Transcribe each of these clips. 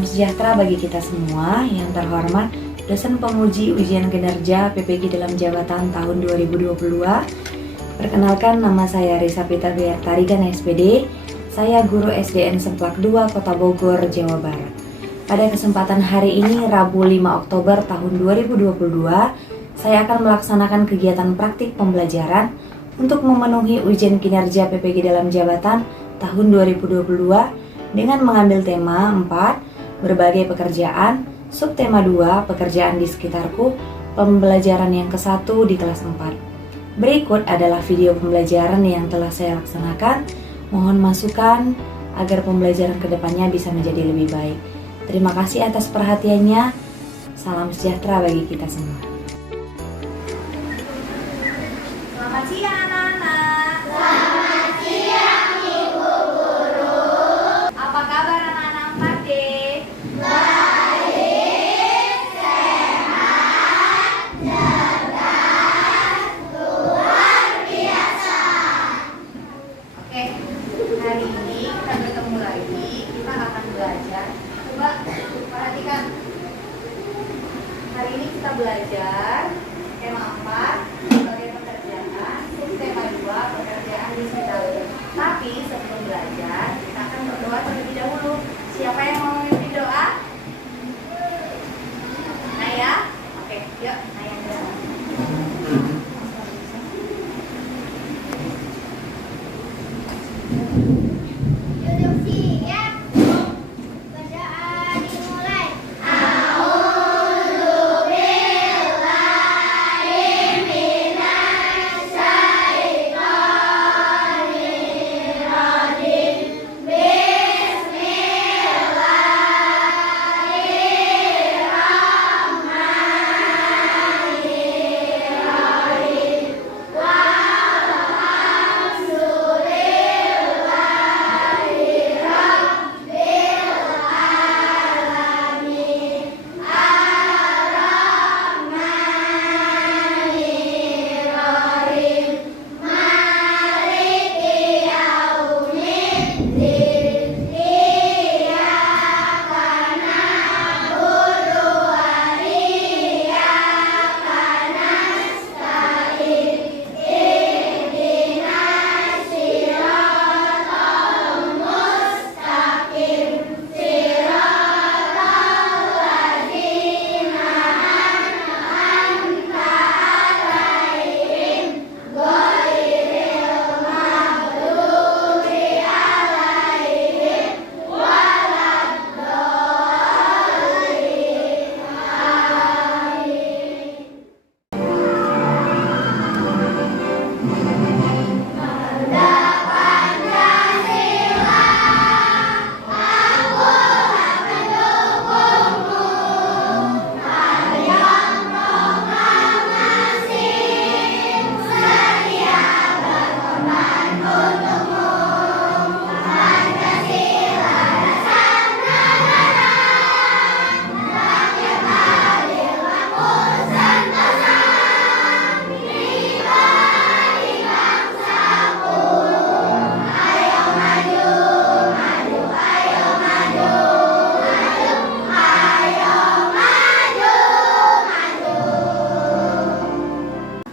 Salam sejahtera bagi kita semua. Yang terhormat, dosen penguji ujian kinerja PPG dalam jabatan tahun 2022. Perkenalkan, nama saya Risa Pita Tarigan SPD. Saya guru SDN Semplak 2 Kota Bogor, Jawa Barat. Pada kesempatan hari ini, Rabu 5 Oktober tahun 2022, saya akan melaksanakan kegiatan praktik pembelajaran untuk memenuhi ujian kinerja PPG dalam jabatan tahun 2022 dengan mengambil tema 4, berbagai pekerjaan, subtema 2, pekerjaan di sekitarku, pembelajaran yang ke-1 di kelas 4. Berikut adalah video pembelajaran yang telah saya laksanakan. Mohon masukan agar pembelajaran kedepannya bisa menjadi lebih baik. Terima kasih atas perhatiannya. Salam sejahtera bagi kita semua. Selamat siang anak-anak. Selamat siang Ibu Guru. Apa kabar anak-anak 4D? Baik, sehat, cerdas, luar biasa. Oke, hari ini kita bertemu lagi. Kita akan belajar. Coba perhatikan. Hari ini kita belajar tema 4, sebagai pekerjaan, subtema 2, pekerjaan di sekitarku. Tapi sebelum belajar, kita akan berdoa terlebih dahulu. Siapa yang mau memimpin doa? Naya? Oke, yuk Naya doa. Duduk siap. Bacaan dimulai.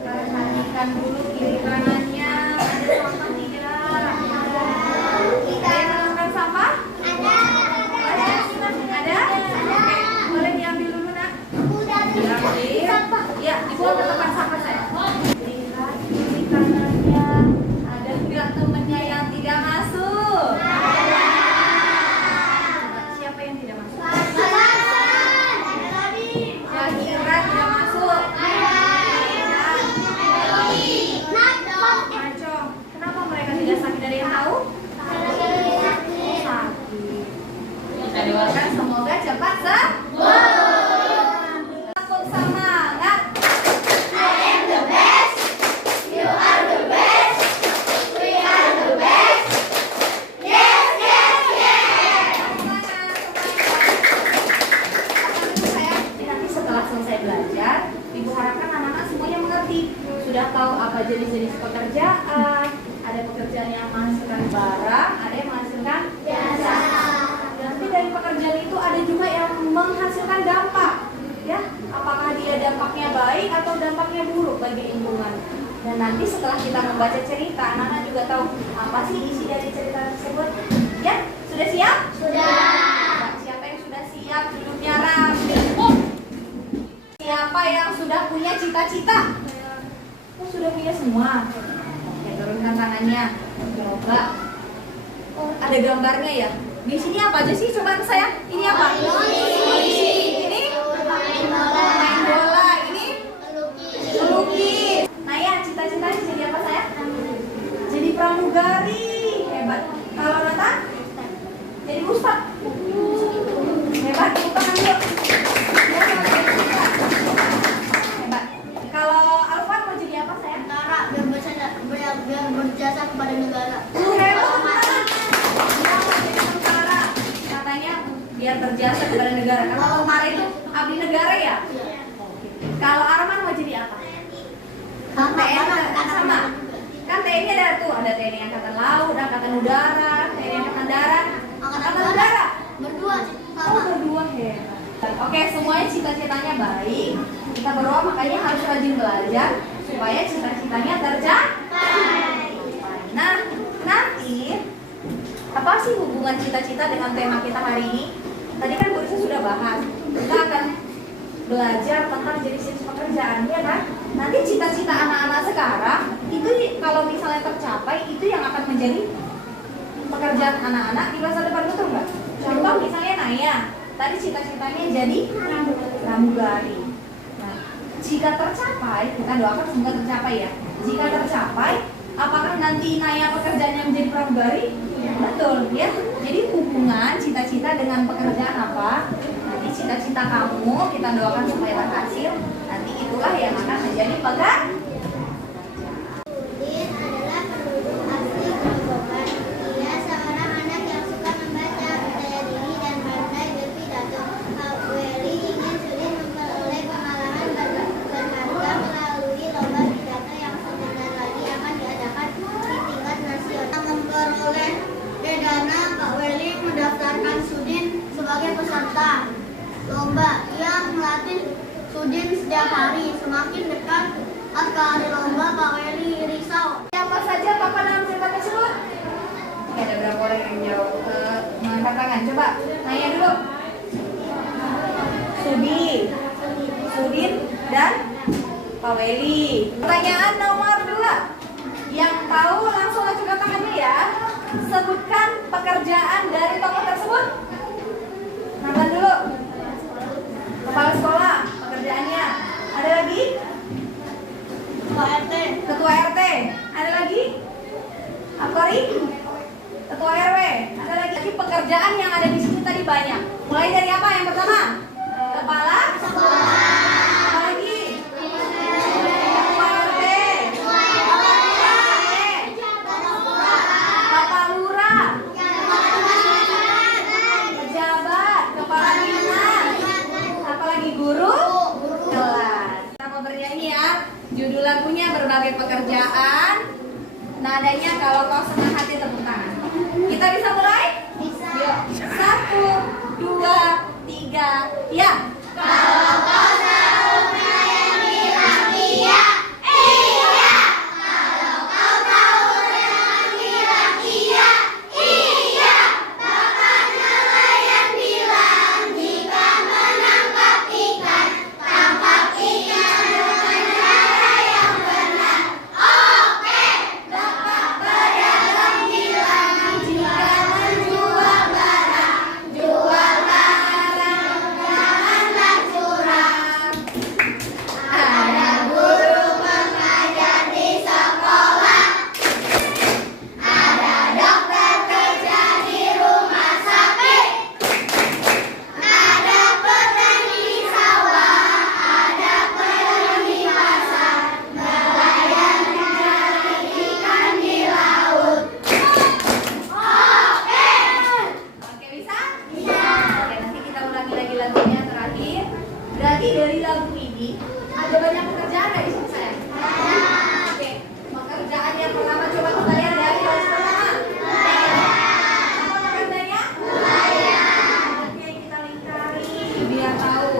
Perhatikan dulu kiri kanannya. Ada sampah tidak? Ada yang menemukan sampah? Ada? Ada? Oke, boleh diambil dulu nak. Diambil. Ya, dibawa ke tempat sampah saya. Lihat kiri kanannya. Ada nggak temennya yang tidak masuk? Coba, siapa yang tidak masuk? Syahira tidak masuk. Macong. Kenapa mereka tidak sakit? Ada yang tahu? Sakit. Kita doakan semoga cepat sembuh. Tepuk semangat. I am the best. You are the best. We are the best. Yes, yes, yes. Semangat, semangat. Nanti setelah selesai belajar, Ibu harapkan anak-anak semuanya mengerti. Sudah tahu apa jenis-jenis pekerjaan. Ada pekerjaan yang menghasilkan barang, ada yang menghasilkan Jasa. Nanti dari pekerjaan itu ada juga dampaknya baik atau dampaknya buruk bagi lingkungan. Dan nanti setelah kita membaca cerita, anak-anak juga tahu apa sih isi dari cerita tersebut. Ya, sudah siap? Sudah. Siapa yang sudah siap duduknya rapi? Siapa yang sudah punya cita-cita? Oh, sudah punya semua. Oke, turunkan tangannya. Coba. Oh, ada gambarnya ya. Di sini apa aja sih? Coba saya. Ini apa? Polisi. Ini main bola. Ini melukis. Nah ya, cita-citanya jadi apa saya? Jadi pramugari. Hebat. Kalau Nata? Jadi ustad. Hebat. Tepuk tangan yuk. Hebat. Kalau Alvan mau jadi apa saya? Tentara biar berjasa kepada negara. Hebat. Tentara. Katanya biar berjasa kepada negara. Kalau kemarin itu abdi negara ya? Kalau Arman mau jadi apa? Sama. Kan TNI ada tuh, ada TNI Angkatan Laut, Angkatan Udara, TNI Angkatan Darat, Angkatan Udara. Berdua Oh, berdua hebat. Oke, semuanya cita-citanya baik. Kita berdoa makanya harus rajin belajar supaya cita-citanya tercapai. Nah, nanti apa sih hubungan cita-cita dengan tema kita hari ini? Tadi kan Bu Risa sudah bahas. Kita akan belajar tentang jenis-jenis pekerjaan, ya kan? Nanti cita-cita anak-anak sekarang itu kalau misalnya tercapai itu yang akan menjadi pekerjaan anak-anak di masa depan, betul nggak? Contoh misalnya Naya, tadi cita-citanya jadi pramugari. Nah, jika tercapai, kita doakan semoga tercapai ya. Jika tercapai, apakah nanti Naya pekerjaannya menjadi pramugari? Betul ya. Jadi hubungan cita-cita dengan pekerjaan apa? Nanti cita-cita kamu kita doakan supaya berhasil. Nanti itulah yang akan menjadi pekerjaan. Udin adalah penduduk asli Grobogan. Ia seorang anak yang suka membaca, percaya diri, dan pandai berpidato. Pak Weli ingin Sudin memperoleh pengalaman berharga melalui lomba pidato yang sebentar lagi akan diadakan di tingkat nasional. Memperoleh dana, Pak Weli mendaftarkan Sudin sebagai peserta lomba. Ia melatih Sudin setiap hari. Semakin dekat ke hari lomba, Pak Weli risau. Siapa saja tokoh dalam cerita tersebut? Oke, ada berapa orang yang jawab? Mengangkat tangan. Coba nanya dulu. Sudin dan Pak Weli. Pertanyaan nomor 2. Yang tahu langsung ajukan tangannya ya. Sebutkan pekerjaan dari tokoh tersebut. Nonton dulu. Kepala sekolah, pekerjaannya. Ada lagi? Ketua RT. Ada lagi? Akori? Ketua RW. Ada lagi? Pekerjaan yang ada di sini tadi banyak. Mulai dari apa yang pertama? Kepala sekolah. Apa lagi? Ketua RT. Bapak Lurah. Pejabat. Kepala dinas. Apalagi guru kelas. Kita mau bernyanyi ya. Judul lagunya berbagai pekerjaan. Nadanya kalau kau senang hati tepuk tangan. Kita bisa mulai? Bisa. Yuk. 1, 2, 3, ya. Kalau kau selalu yang bilang iya, iya. Kalau kau tahu dengan bilang iya, iya. Bahkan nelayan bilang jika menangkap ikan, tangkap ikan dengan cara yang benar. Oke. Bapak pedagang bilang jika menjual barang, jual barang, janganlah curang. Ada guru mengajar di sekolah, ada dokter kerja di rumah sakit, ada petani di sawah, ada pedagang di pasar, nelayan mencari ikan di laut. Oke. Oke, bisa? Bisa. Oke, nanti kita ulangi lagi lagunya terakhir. Berarti dari lagu ini ada banyak pekerjaan nggak di sini saya? Oke, pekerjaan yang pertama coba kita lihat dari baris pertama. Apa pekerjaannya? Oke, kita lingkari biar tahu.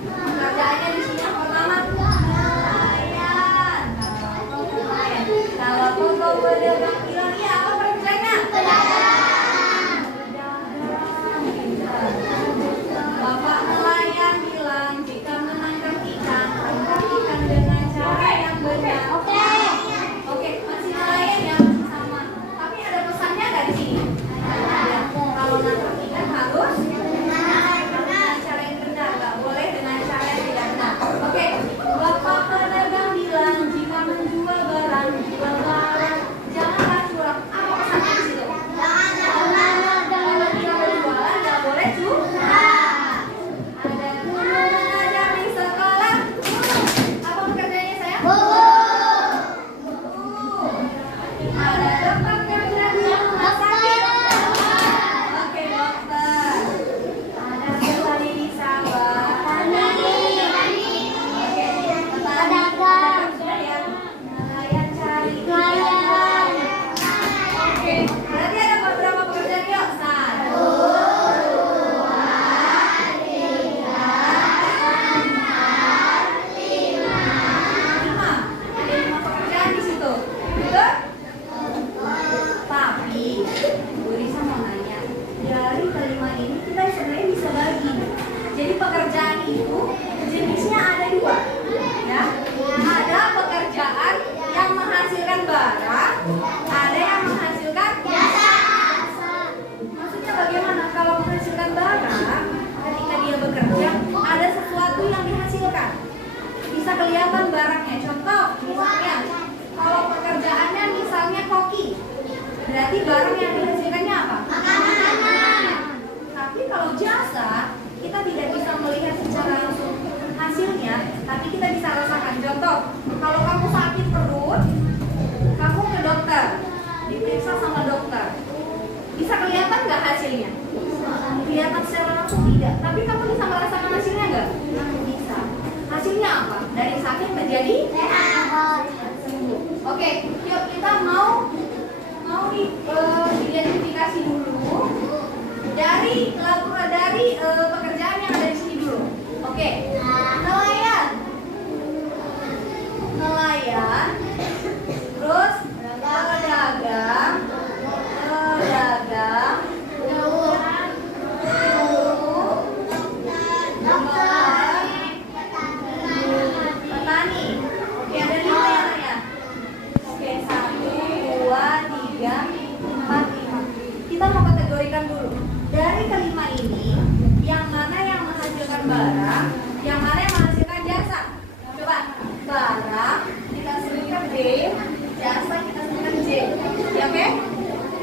Pekerjaannya di sini yang pertama Bisa kelihatan barangnya. Contoh, misalnya kalau pekerjaannya misalnya koki, berarti barang yang dihasilkannya apa? Makanan. Tapi kalau jasa, kita tidak bisa melihat secara langsung hasilnya, tapi kita bisa rasakan. Contoh, kalau kamu sakit perut, kamu ke dokter, diperiksa sama dokter, bisa kelihatan nggak hasilnya? Kelihatan secara langsung tidak, tapi kamu bisa merasakan hasilnya nggak? Bisa. Hasilnya apa? Dari sakit menjadi sembuh. Oke, yuk kita mau identifikasi dulu dari pekerjaan yang ada di sini dulu. Oke, nelayan, terus pedagang, petani. Oke, ada 5 ya, Naya? Oke, 1, 2, 3, 4, 5. Kita mau kategorikan dulu. Dari kelima ini, yang mana yang menghasilkan barang, yang mana yang menghasilkan jasa? Coba, barang kita sebutkan B, jasa kita sebutkan J. Ya, oke?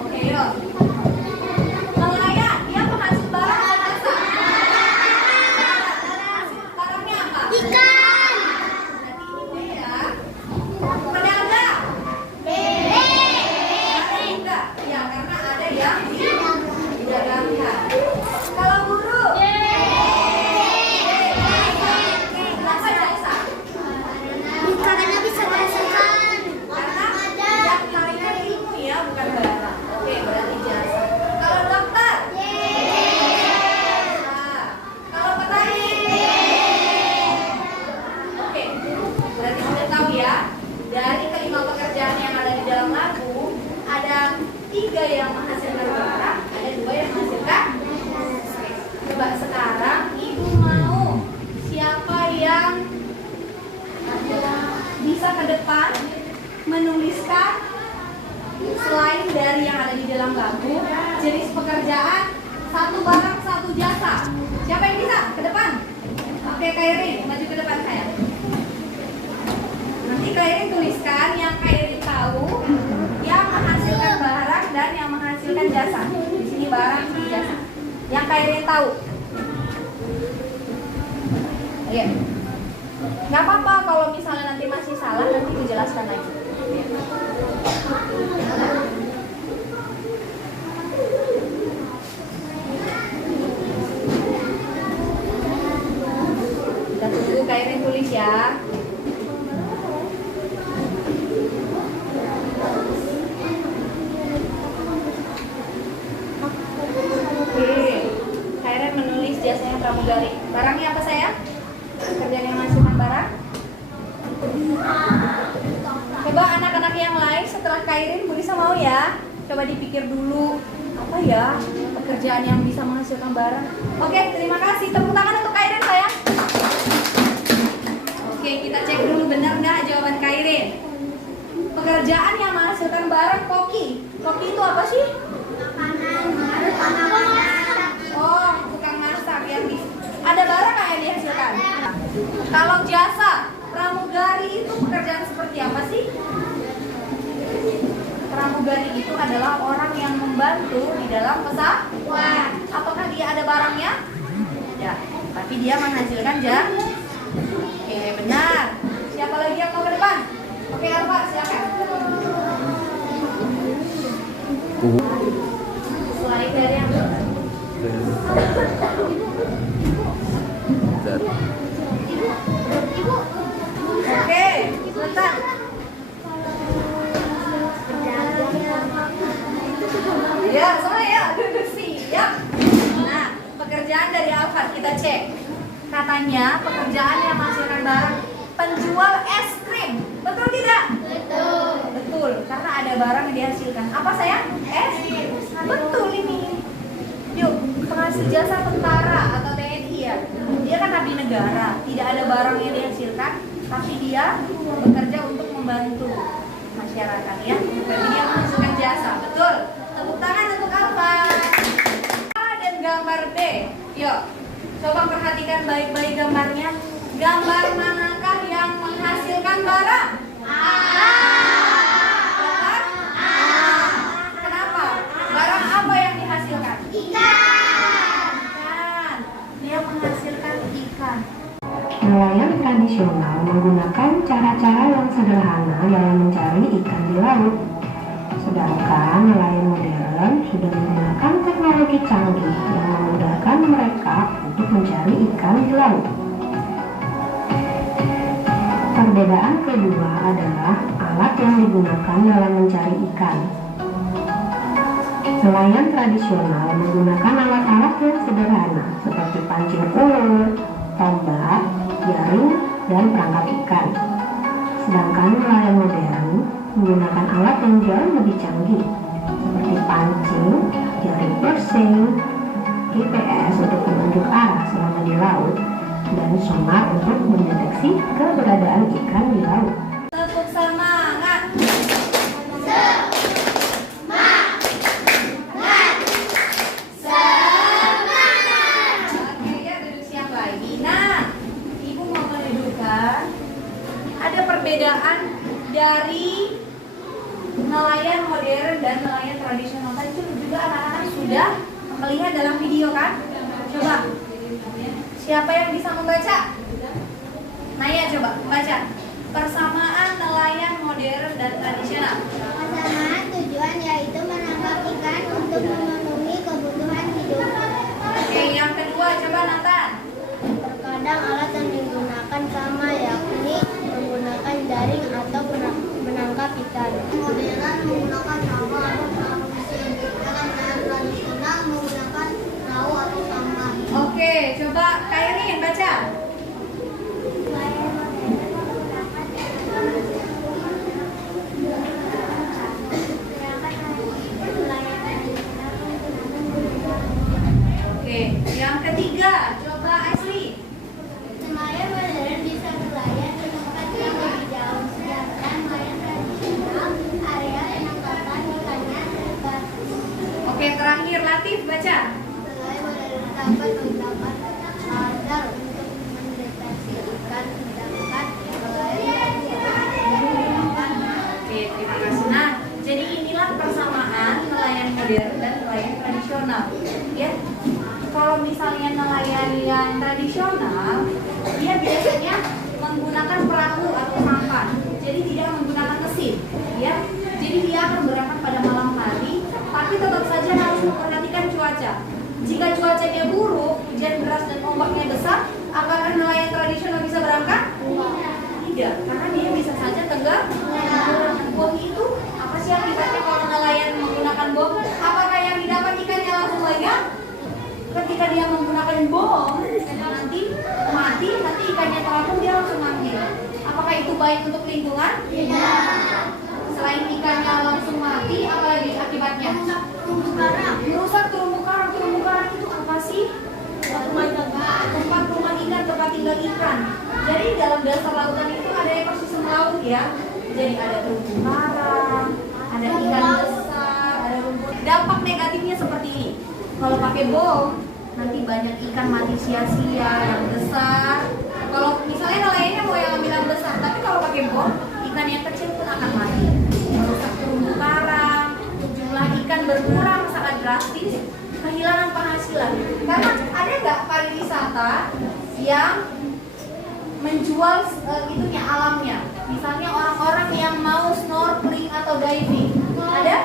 Oke, yuk. Nelayan, dia penghasil barang atau jasa? Barangnya apa? Ikan. Berarti ini B ya. Pedagang. Ada enggak? Ya, karena ada yang didagangkan. Kalau guru? Kenapa jasa? Karena bisa merasakan. Karena yang kalian ilmu ya, bukan barang. Oke, berarti jasa. Kalau dokter? Jasa. Kalau petani? Oke, berarti sudah tahu ya. Dari kelima pekerjaan yang ada di dalam lagu, ada 3 yang menghasilkan barang, ada 2 yang menghasilkan. Coba sekarang ibu mau siapa yang bisa ke depan menuliskan selain dari yang ada di dalam lagu jenis pekerjaan, 1 barang 1 jasa. Siapa yang bisa ke depan? Oke, Kairin maju ke depan saya. Nanti Kairin tuliskan yang Kairin tahu yang menghasilkan barang dan yang menghasilkan jasa. Di sini barang, di jasa. Yang Kairin tahu. Ayo. Nggak apa-apa kalau misalnya nanti masih salah, nanti dijelaskan lagi. Kita tunggu Kairin tulis ya. Oke, Kairin menulis jasanya pramugari. Barangnya apa sayang? Pekerjaan yang menghasilkan barang. Coba anak-anak yang lain setelah Kairin, Bu Lisa mau ya? Coba dipikir dulu, apa ya pekerjaan yang bisa menghasilkan barang. Oke, terima kasih. Tepuk tangan untuk Kairin sayang. Oke, kita cek dulu benar nggak jawaban Kairin. Pekerjaan yang menghasilkan barang koki. Koki itu apa sih? Oh, tukang masak yang ada barang nggak yang dihasilkan? Kalau jasa, pramugari itu pekerjaan seperti apa sih? Pramugari itu adalah orang yang membantu di dalam pesawat. Apakah dia ada barangnya? Ya, tapi dia menghasilkan jasa. Oke, benar. Siapa lagi yang mau ke depan? Oke, Alfa, silakan. Selain dari yang Oke, sebentar. Ya, semua ya, duduk siap. Nah, pekerjaan dari Alfat kita cek. Katanya pekerjaan yang menghasilkan barang penjual es krim. Betul tidak? Betul. Betul, karena ada barang yang dihasilkan. Apa sayang? Es krim. Betul ini. Yuk, penghasil jasa tentara atau TNI ya. Dia kan abdi negara, tidak ada barang yang dihasilkan, tapi dia bekerja untuk membantu masyarakat ya. Berarti dia menghasilkan jasa. Betul. Tepuk tangan untuk Alfa. A dan gambar B. Yuk, coba perhatikan baik-baik gambarnya. Gambar manakah yang yang menghasilkan barang? Benar? Kenapa? Barang apa yang dihasilkan? Ikan. Dia menghasilkan ikan. Nelayan tradisional menggunakan cara-cara yang sederhana dalam mencari ikan di laut. Sedangkan nelayan modern sudah menggunakan teknologi canggih yang memudahkan mereka untuk mencari ikan di laut. Perbedaan kedua adalah alat yang digunakan dalam mencari ikan. Nelayan tradisional menggunakan alat-alat yang sederhana seperti pancing ulur, tombak, jaring, dan perangkap ikan. Sedangkan nelayan modern menggunakan alat yang jauh lebih canggih seperti pancing, jaring persing, GPS untuk menunjuk arah selama di laut, dan sonar untuk mendeteksi keberadaan ikan di laut. Tepuk semangat. Oke ya, duduk siap lagi. Nah, Ibu mau menunjukkan ada perbedaan dari nelayan modern dan nelayan tradisional. Tadi itu juga anak-anak sudah melihat dalam video kan? Coba, siapa yang bisa membaca? Naya coba baca. Persamaan nelayan modern dan tradisional. Persamaan tujuan yaitu menangkap ikan untuk memenuhi kebutuhan hidup. Oke, yang kedua coba Nathan. Terkadang alat yang digunakan sama, yakni menggunakan jaring atau menangkap ikan. Modern menggunakan nama atau perahu mesin, sedangkan nelayan tradisional menggunakan perahu atau sampan. Oke, coba Kairin baca. Oke, yang ketiga coba Ashley. Nelayan modern bisa berlayar ke tempat yang lebih jauh, sedangkan nelayan tradisional area penangkapan ikannya terbatas. Oke, terakhir Latif baca. Nelayan modern dapat menggunakan radar untuk mendeteksi ikan, sedangkan nelayan tradisional. Oke, terima kasih. Nah, jadi inilah persamaan nelayan modern dan nelayan tradisional. Ya, kalau misalnya nelayan yang tradisional, dia biasanya menggunakan perahu atau sampan. Jadi tidak menggunakan mesin. Ya, jadi dia akan berangkat pada malam hari, tapi tetap saja harus memperhatikan cuaca. Jika cuacanya buruk, hujan deras dan ombaknya besar, apakah nelayan tradisional bisa berangkat? Tidak, karena dia bisa saja tenggelam. Bom itu apa sih akibatnya kalau nelayan menggunakan bom? Apakah yang didapat ikannya langsung banyak? Ketika dia menggunakan bom, nanti mati, nanti ikannya terapung dia langsung mati. Apakah itu baik untuk lingkungan? Tidak. Selain ikannya langsung mati, apa lagi akibatnya? Merusak terumbu karang. Terumbu karang itu apa sih? Tempat rumah ikan, tempat tinggal ikan. Jadi dalam dasar lautan itu ada ekosistem laut ya. Jadi ada terumbu karang, ada ikan besar, ada rumput. Dampak negatifnya seperti ini. Kalau pakai bom, nanti banyak ikan mati sia-sia yang besar. Kalau misalnya nelayannya mau yang ambil yang besar, tapi kalau pakai bom, ikan yang kecil pun akan mati. Merusak terumbu karang, jumlah ikan berkurang sangat drastis, kehilangan penghasilan. Karena ada nggak pariwisata yang menjual itunya alamnya? Misalnya orang-orang yang mau snorkeling atau diving, ada?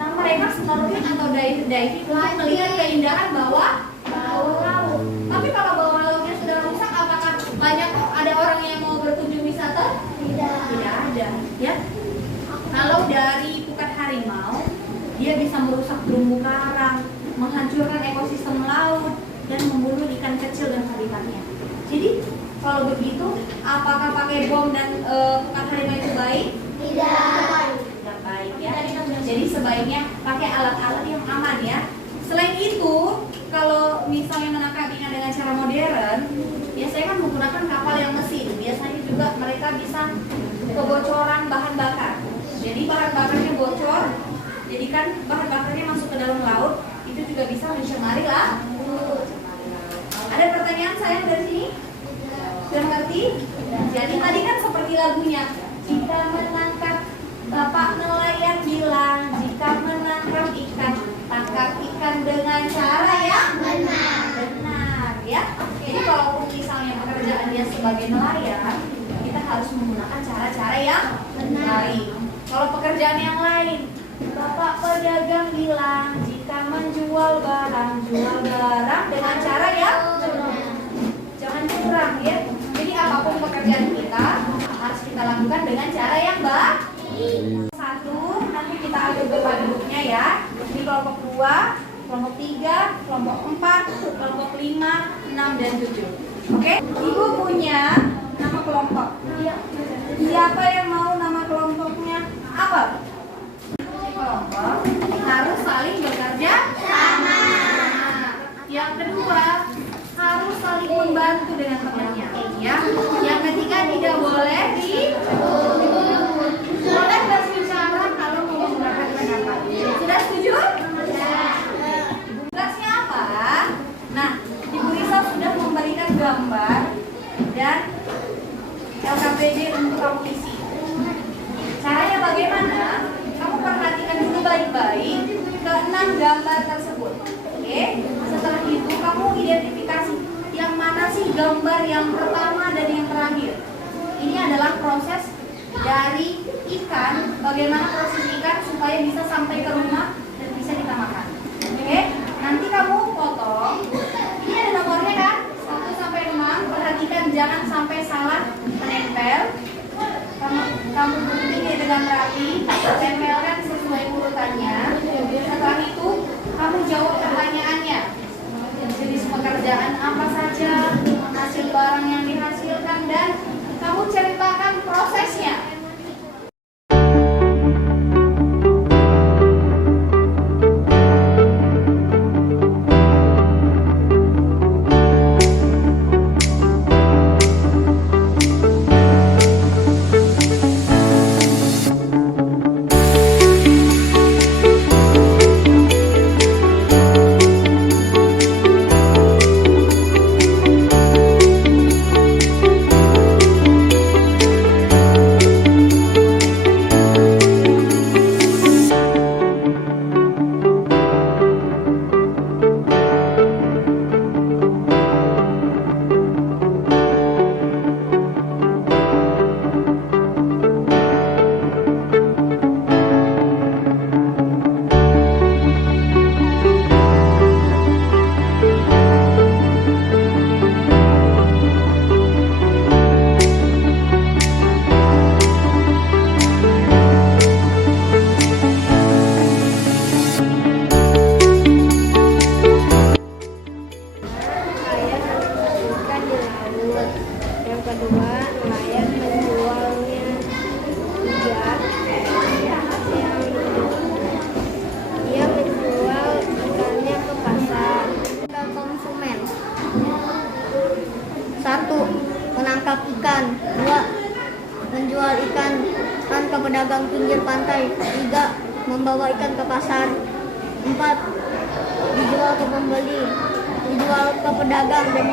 Nah, mereka snorkeling atau diving untuk melihat keindahan bawah laut. Tapi kalau bawah lautnya sudah rusak, apakah banyak ada orang yang mau berkunjung wisata? Tidak ada. Ya. Kalau dari pukat harimau, dia bisa merusak terumbu karang, menghancurkan ekosistem laut, dan membunuh ikan kecil dan habitatnya. Jadi kalau begitu, apakah pakai bom dan pukat harimau itu baik? Tidak baik ya. Jadi sebaiknya pakai alat-alat yang aman ya. Selain itu, kalau misalnya menangkap ikan dengan cara modern, biasanya kan menggunakan kapal yang mesin. Biasanya juga mereka bisa kebocoran bahan bakar. Jadi bahan bakarnya bocor, jadi kan bahan bakarnya masuk ke dalam laut, itu juga bisa mencemari laut. Ada pertanyaan sayang dari sini? Sudah mengerti? Jadi tadi kan seperti lagunya. Jika menangkap bapak nelayan bilang, jika menangkap ikan, tangkap ikan dengan cara yang benar. Benar ya. Jadi kalau misalnya pekerjaannya sebagai nelayan, kita harus menggunakan cara-cara yang baik. Kalau pekerjaan yang lain, bapak pedagang bilang, jika menjual barang, jual barang dengan cara yang benar. Jangan curang ya. Jadi apapun pekerjaan kita harus kita lakukan dengan cara yang baik. Satu, nanti kita ambil beban duduknya ya. Ini kelompok 2, kelompok 3, kelompok 4, kelompok 5, 6, dan 7. Oke? Ibu punya nama kelompok. Siapa yang mau nama kelompoknya? Apa? Kelompok harus saling bekerja sama. Yang kedua, harus saling membantu dengan temannya. Ya. Yang ketiga, tidak boleh boleh berbicara kalau mau menggunakan pendapat. Sudah setuju? Tugasnya apa? Nah, Ibu Risa sudah memberikan gambar dan LKPD untuk kamu isi. Caranya bagaimana? Kamu perhatikan dulu baik-baik ke-6 gambar tersebut. Oke? Setelah itu kamu identifikasi yang mana sih gambar yang pertama dan yang terakhir. Ini adalah proses dari ikan, bagaimana proses ikan supaya bisa sampai ke rumah dan bisa kita makan. Oke? Nanti kamu potong. Ini ada nomornya kan? 1 sampai 6. Perhatikan jangan sampai salah menempel. Kamu gunting dengan rapi, tempelkan sesuai urutannya. Setelah itu kamu jawab pertanyaannya. Jenis pekerjaan apa saja, hasil barang yang dihasilkan, dan kamu ceritakan prosesnya. menangkap ikan. 2. Menjual ikan ke pedagang pinggir pantai. 3. Membawa ikan ke pasar. 4. Dijual ke pembeli. Dijual ke pedagang dan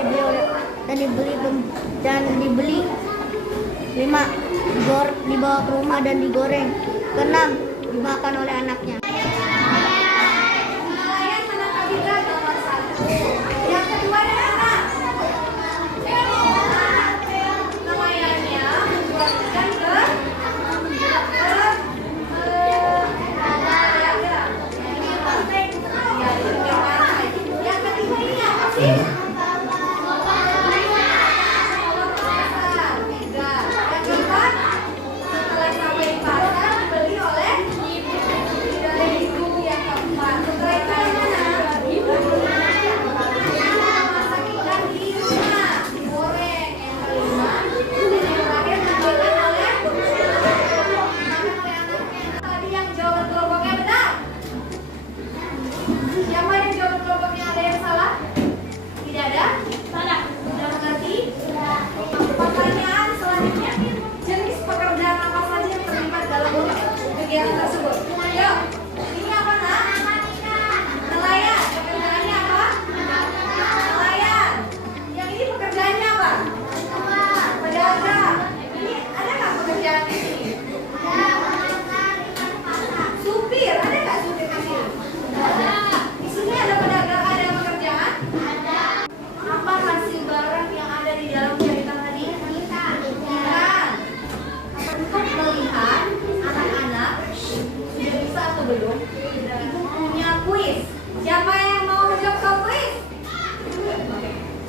dibeli. 5. Dibawa ke rumah dan digoreng. 6. Dimakan oleh anaknya. Nelayan menangkap ikan nomor 1. Yang kedua adalah apa? Nelayannya menjual ikan ke yang ketiga ini apa sih?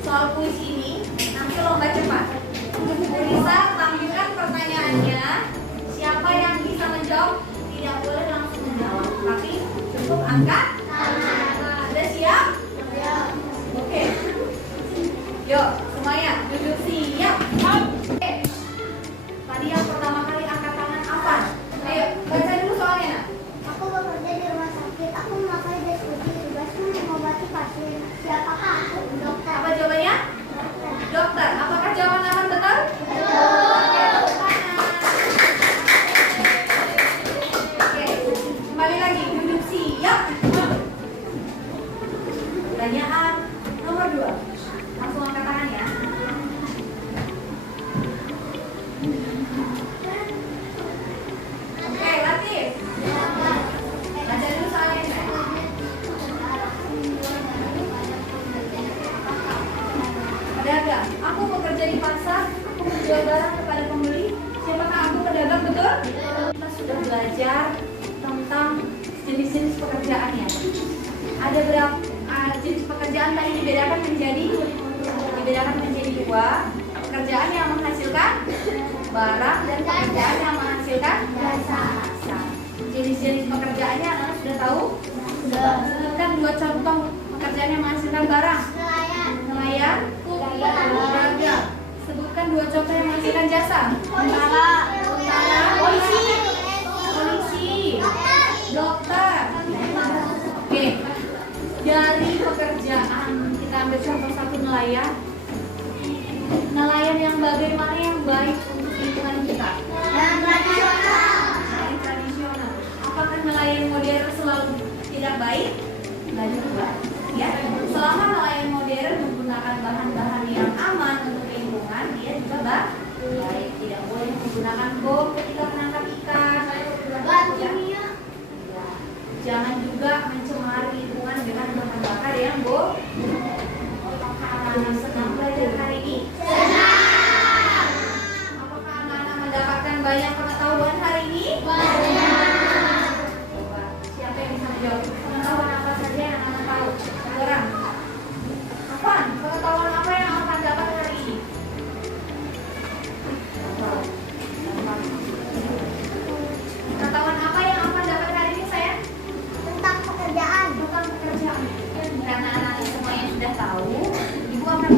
soal puisi ini nanti lomba cepat. Bu Risa tampilkan pertanyaannya. Siapa yang bisa menjawab tidak boleh langsung menjawab, tapi cukup angkat tangan. Sudah siap? Oke. Yuk, semuanya duduk siap. Oke. Tadi yang pertama kali angkat tangan apa? Ayo, baca dulu soalnya. Nak. Aku bekerja di rumah sakit. Aku memakai diskusi tugasku mengobati pasien. Siapakah aku? Dokter. Apa jawabannya? Dokter. Apakah jawaban aman betul? Oke, kembali lagi duduk siap. Pertanyaan nomor 2. Langsung angkat tangan ya. Oke, Latif. Baca dulu soalnya. Pedagang. Aku bekerja di pasar. Aku menjual barang kepada pembeli. Siapakah aku pedagang, betul? Kita sudah belajar tentang jenis-jenis pekerjaannya. Ada berapa jenis pekerjaan tadi dibedakan menjadi 2. Pekerjaan yang menghasilkan barang dan pekerjaan yang menghasilkan jasa. Jenis-jenis pekerjaannya anak sudah tahu? Sudah. Sebutkan 2 contoh pekerjaan yang menghasilkan barang. Nelayan, pedagang. Sebutkan 2 contoh yang menghasilkan jasa. Tentara, polisi, dokter. Oke. Dari pekerjaan kita ambil contoh satu nelayan. Nelayan yang bagaimana yang baik untuk lingkungan kita? Nelayan tradisional. Apakah nelayan modern selalu tidak baik? Tidak juga. Ya, selama nelayan modern menggunakan bahan-bahan yang aman untuk lingkungan, dia juga baik. Tidak boleh menggunakan bom ketika menangkap ikan. Ya. Jangan juga mencemari lingkungan dengan bahan bakar yang bom. Apakah anak-anak senang belajar hari ini? Senang. Apakah anak-anak mendapatkan banyak pengetahuan hari ini? Banyak. Coba, siapa yang bisa menjawab? Pengetahuan apa saja yang anak-anak tahu? Orang. Apaan? Pengetahuan apa yang akan dapat hari ini? Pengetahuan apa yang akan dapat hari ini, sayang? Tentang pekerjaan. Tentang pekerjaan. Karena anak-anak semuanya sudah tahu, Ibu akan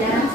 pelajaran